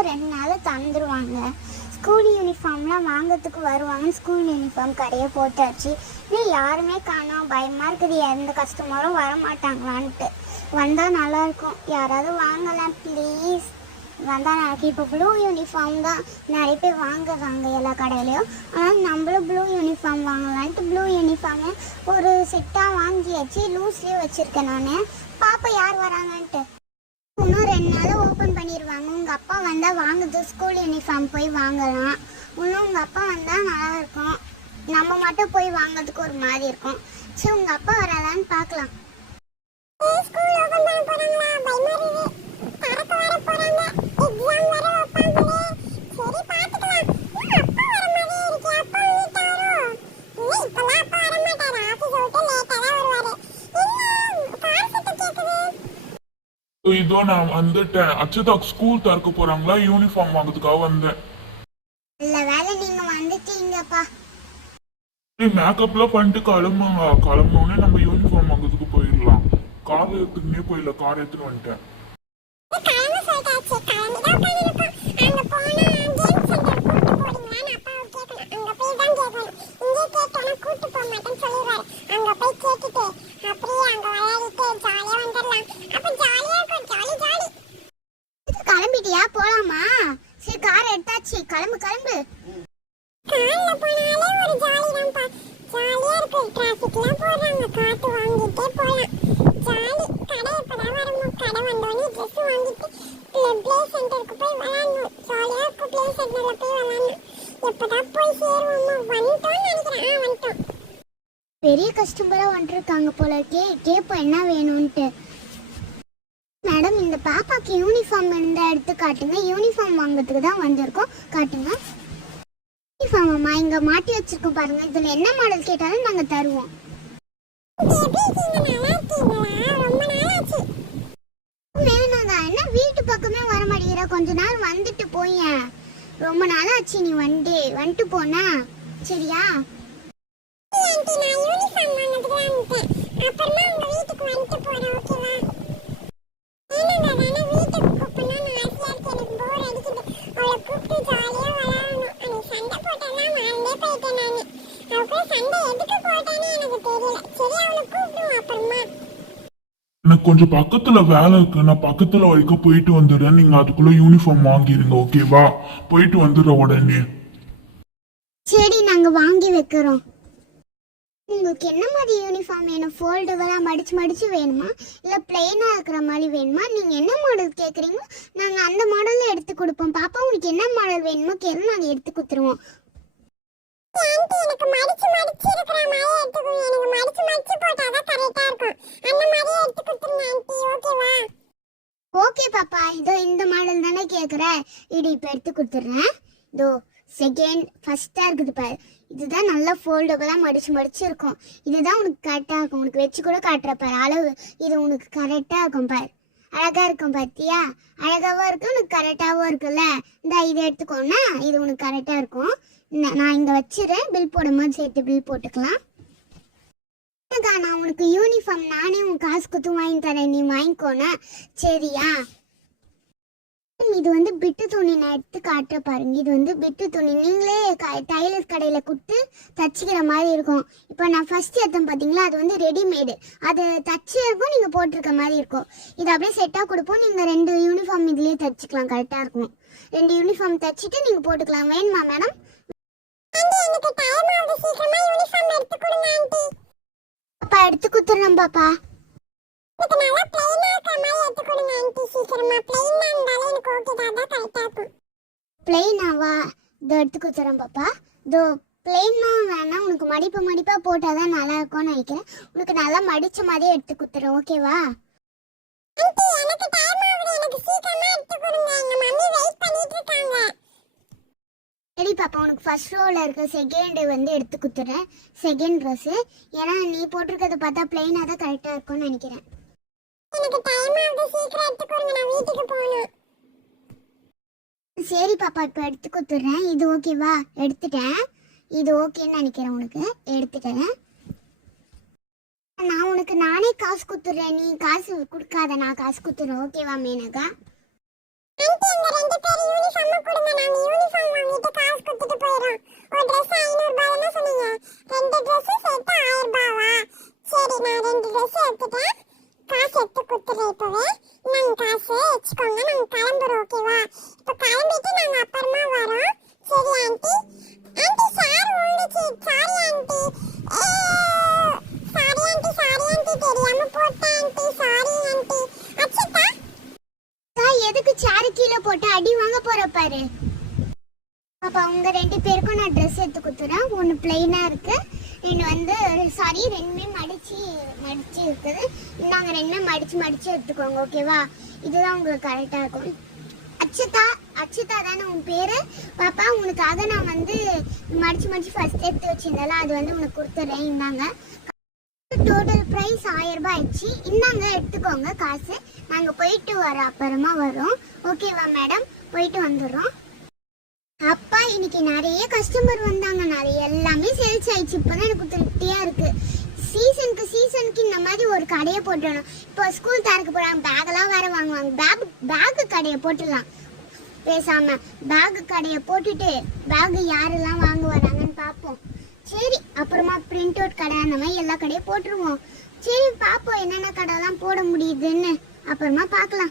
இன்னும் 2 நாள் தந்துடுவாங்க. ஸ்கூல் யூனிஃபார்ம்லாம் வாங்கிறதுக்கு வருவாங்க. ஸ்கூல் யூனிஃபார்ம் கடையை போட்டாச்சு. இன்னும் யாருமே காணோம். பயமாக இருக்குது, எந்த கஸ்டமரும் வர மாட்டாங்களான்ட்டு. வந்தால் நல்லாயிருக்கும், யாராவது வாங்கலாம் ப்ளீஸ். வந்தால் எனக்கு இப்போ ப்ளூ யூனிஃபார்ம் தான் நிறைய பேர் வாங்குறாங்க எல்லா கடையிலையும். ஆனால் நம்மளும் ப்ளூ யூனிஃபார்ம் வாங்கலான்ட்டு ப்ளூ யூனிஃபார்மை ஒரு செட்டாக வாங்கியாச்சு. லூஸ்லேயே வச்சுருக்கேன் நான். பாப்பா யார் வராங்கன்ட்டு. இன்னும் 2 நாள் ஓப்பன் பண்ணிடுவாங்க. உங்கள் அப்பா வந்தால் வாங்குது ஸ்கூல் யூனிஃபார்ம் போய் வாங்கலாம். இன்னும் உங்கள் அப்பா வந்தால் நல்லாயிருக்கும். நம்ம மட்டும் போய் வாங்கிறதுக்கு ஒரு மாதிரி இருக்கும். சரி, உங்கள் அப்பா வராதான்னு பார்க்கலாம். இதோ நான் வந்துட்டேன். அச்சதாக் ஸ்கூல் திறக்க போறாங்களா, யூனிஃபார்ம் வாங்குறதுக்காக வந்தேன். இல்ல வேலை, நீங்க வந்துட்டீங்கப்பா. மேக்கப்லாம் பண்ணிட்டு கிளம்புனோடனே நம்ம யூனிஃபார்ம் வாங்குறதுக்கு போயிடலாம். கார் எடுத்துக்கினே போயிடல, கார் எடுத்துன்னு வந்துட்டேன். கிளம்பிட்டியா? போலாமா? சரி, கார் எடுத்தாச்சு, கிளம்பு கிளம்பு. கார்ல போனாலே ஒரு ஜாலி தான்ப்பா. ஜாலியா இருக்கு. டிராஃபிக்லாம் போறாங்க, காத்து வாங்கிட்டே போலாம். ஜாலி. கடை எப்பதான் வரணும்? கடை வந்தோடனே ட்ரெஸ் வாங்கிட்டு பிளே சென்டருக்கு போய் விளாடணும். ஜாலியா இருக்கும். பிளே சென்டர்ல போய் விளாடணும். எப்பதான் போய் சேருவோமா? வந்துட்டோம்னு நினைக்கிறேன். வந்துட்டோம். பெரிய கஸ்டமரா வந்துருக்காங்க போல இருக்கே. கேப்போம் என்ன வேணும்ட்டு. மேடம், இந்த பாப்பாக்கு யூனிஃபார்ம் இருந்தா எடுத்து காட்டுங்க. யூனிஃபார்ம் வாங்குறதுக்கு தான் வந்திருக்கோம், காட்டுங்க. யூனிஃபார்ம் அம்மா இங்க மாட்டி வச்சிருக்கோம் பாருங்க. இதுல என்ன மாடல் கேட்டாலும் நாங்க தருவோம். வேணாங்க, என்ன வீட்டு பக்கமே வர மாட்டேங்கிற? கொஞ்ச நாள் வந்துட்டு போயேன். ரொம்ப நாள் ஆச்சு நீ வந்துட்டு போனா. சரியா? எனக்கு கொஞ்சம் பக்கத்துல வேலை இருக்கு, நான் பக்கத்துல வரைக்கும் போயிட்டு வந்துடுறேன். நீங்க அதுக்குள்ள யூனிஃபார்ம் வாங்கிருங்க, ஓகேவா? போயிட்டு வந்துடுற உடனே. சரி, நாங்க வாங்கி வைக்கிறோம். உங்களுக்கு என்ன மாதிரி யூனிஃபார்ம் வேணும்? ஃபோல்டபுளாக மடிச்சு வேணுமா, இல்லை பிளெயினாக இருக்கிற மாதிரி வேணுமா? நீங்கள் என்ன மாடல் கேட்குறீங்களோ நாங்கள் அந்த மாடலில் எடுத்து கொடுப்போம். பாப்பா, உங்களுக்கு என்ன மாடல் வேணுமோ கேள்வி, நாங்கள் எடுத்து கொடுத்துருவோம். ஓகே பாப்பா, இதோ இந்த மாடல் தானே கேட்குற. இது இப்போ எடுத்து கொடுத்துட்றேன். இதோ ஃபர்ஸ்டா இருக்குது பாரு. இதுதான் நல்லா ஃபோல்டபுளாக மடிச்சு இருக்கும். இதுதான் உனக்கு கரெக்டாக இருக்கும். உனக்கு வச்சு கூட காட்டுற பாரு அளவு. இது உனக்கு கரெக்டாக இருக்கும் பாரு. அழகா இருக்கும் பார்த்தியா? அழகாவும் இருக்கு, உனக்கு கரெக்டாகவும் இருக்குல்ல. இந்த இதை எடுத்துக்கோன்னா இது உனக்கு கரெக்டாக இருக்கும். நான் இங்கே வச்சிடறேன். பில் போடும்போது சேர்த்து பில் போட்டுக்கலாம். நான் உனக்கு யூனிஃபார்ம் நானே உன் காசு கொடுத்து வாங்கி தரேன், நீ வாங்கிக்கோனா? சரியா? இது வந்து பிட்டு துணி, நான் எடுத்து காட்டுற பாருங்க. இது வந்து பிட்டு துணி. நீங்களே டைலர் கடையில் கொடுத்து தச்சுக்கிற மாதிரி இருக்கும். இப்போ நான் ஃபர்ஸ்ட் எடுத்தேன் பார்த்தீங்களா, அது வந்து ரெடிமேடு. அது தச்சு இருக்கும், நீங்கள் போட்டிருக்க மாதிரி இருக்கும். இது அப்படியே செட்டாக கொடுப்போம். நீங்கள் 2 யூனிஃபார்ம் இதுலேயே தச்சுக்கலாம், கரெக்டாக இருக்கும். 2 யூனிஃபார்ம் தச்சுட்டு நீங்கள் போட்டுக்கலாம். வேணுமா மேடம்? பாப்பா, எடுத்து கொடுத்துட்றேன் பாப்பா. பிளெயினாவா? இதோ எடுத்து கொடுத்துறேன் பாப்பா. இதோ பிளெயினா வேணாம், உனக்கு மடிப்பா போட்டாதான் நல்லா இருக்கும்னு நினைக்கிறேன். உனக்கு நல்லா மடிச்ச மாதிரியே எடுத்து கொடுத்துறேன், ஓகேவா? சரி பாப்பா, உனக்கு ஃபர்ஸ்ட் ரோல இருக்க செகண்ட் வந்து எடுத்து கொடுத்துறேன். Second dress. ஏன்னா நீ போட்டிருக்கிறத பார்த்தா பிளெயினா தான் கரெக்டா இருக்கும்னு நினைக்கிறேன். சரி பாப்பா, இப்போ எடுத்து கொடுத்துட்றேன். இது ஓகேவா? எடுத்துட்டேன். இது ஓகேன்னு நினைக்கிறேன். உனக்கு எடுத்துட்டேன். நான் உனக்கு நானே காசு கொடுத்துட்றேன். நீ காசு கொடுக்காத, நான் காசு கொடுத்துட்றேன், ஓகேவா மேனகா? என்ன சொன்னீங்க? 2 ட்ரெஸ்ஸும் சேர்த்து 1000 ரூபாவா? சரி, நான் 2 ட்ரெஸ் எடுத்துட்டேன். காசு எடுத்து கொடுத்துறேன் இப்பவே. நாங்க காசு வச்சுக்கோங்க, நாங்க கிளம்புறோம். ஓகேவா? இப்போ கிளம்பிட்டு நாங்க அப்புறமா வரோம். சரி ஆண்டி. ஆண்டி சார் விழுந்துச்சு. Sorry aunty. Sorry aunty, sorry aunty, தெரியாம போட்டேன் ஆண்டி. Sorry aunty. அச்சட்டா. எதுக்கு சாரு கீழே போட்டு அடி வாங்க போற பாரு. பாப்பா உங்க 2 பேருக்கும் நான் ட்ரெஸ் எடுத்து கொடுத்துறேன். ஒன்று பிளெயினா இருக்கு, இன்னும் வந்து சாரி 2மே மடிச்சு இருக்குது. நாங்கள் 2மே மடிச்சு எடுத்துக்கோங்க. ஓகேவா? இதுதான் உங்களுக்கு கரெக்டாக இருக்கும். அக்ஷிதா தானே உன் பேரு? பாப்பா உனக்காக நான் வந்து மடிச்சு ஃபர்ஸ்ட் எடுத்து வச்சிருந்தால அது வந்து உனக்கு கொடுத்துட்றேன். இந்தாங்க. டோட்டல் ப்ரைஸ் 1000 ரூபாய் ஆயிடுச்சு. இந்தாங்க எடுத்துக்கோங்க காசு. நாங்கள் போயிட்டு வரோம், அப்புறமா வரோம். ஓகேவா மேடம்? போயிட்டு வந்துடுறோம். அப்பா இன்னைக்கு நிறைய கஸ்டமர் வந்தாங்க, நிறைய எல்லாமே சேல்ஸ் ஆயிடுச்சு. இப்போதான் எனக்கு திருப்தியா இருக்கு. சீசனுக்கு இந்த மாதிரி ஒரு கடையை போட்டுடணும். இப்போ ஸ்கூல் திறக்க போறாங்க, பேக்கெல்லாம் வேற வாங்குவாங்க. பேக்கு கடையை போட்டுடலாம். பேசாம பேக்கு கடையை போட்டுட்டு பேக்கு யாரெல்லாம் வாங்க வராங்கன்னு பார்ப்போம். சரி, அப்புறமா பிரிண்ட் அவுட் கடை அந்த மாதிரி எல்லா கடையும் போட்டுருவோம். சரி பார்ப்போம் என்னென்ன கடைலாம் போட முடியுதுன்னு, அப்புறமா பார்க்கலாம்.